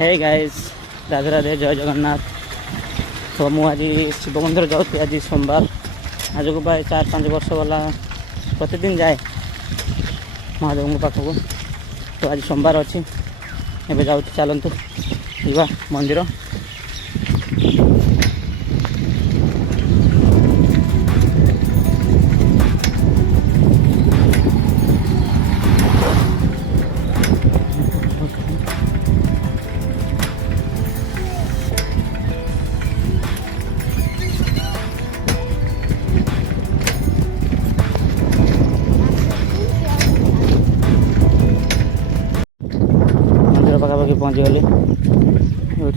Hey guys Radhe Radhe जय जगन्नाथ। तो मुझे शिव मंदिर जाऊँ आज सोमवार आज को प्राय 4-5 वर्ष गला प्रतिदिन जाए महादेव पाखक। तो आज सोमवार अच्छी एवं जाऊँ चलतु जा मंदिर। पाखापाखि पहुँचीगली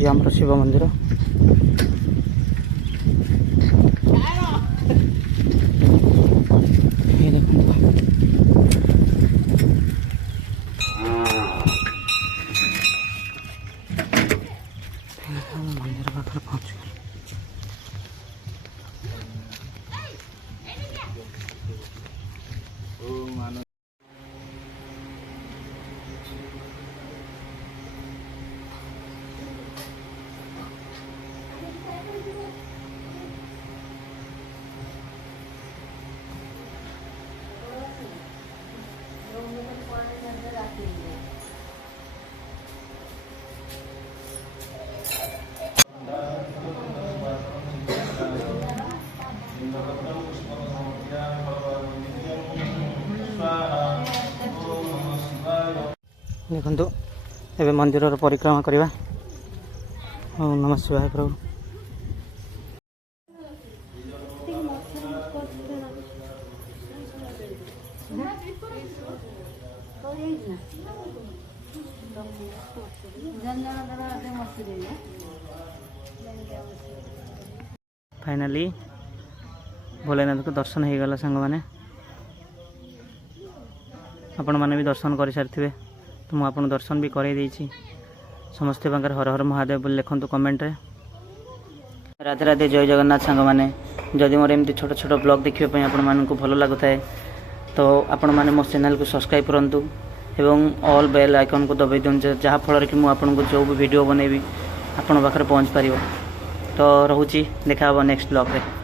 ये आम शिव मंदिर। ये मंदिर पाखे पहुँच देखु ए मंदिर परिक्रमा करवा। ओम नमः शिवाय प्रभु। फाइनाली भोलेनाथ को दर्शन हो गला सांग मैंने आपण मैंने भी दर्शन कर सारी। तो मुझे आपन दर्शन भी कर समस्ते पाखर हर हर महादेव बोली लिखु कमेंट रे। राधे राधे जय जगन्नाथ सांग मैंने जदि मोर एमती छोट छोट ब्लॉग देखापी आपण मानक भल लगुए तो आपण मैंने मो चैनल को सब्सक्राइब करूँ एवं ऑल बेल आइकन को दबाई दिखाँ जहाँफल कि मुझे जो भी वीडियो बनैबी आपण पाखे पहुँच पार। तो रोची देखा नेक्स्ट ब्लॉग रे।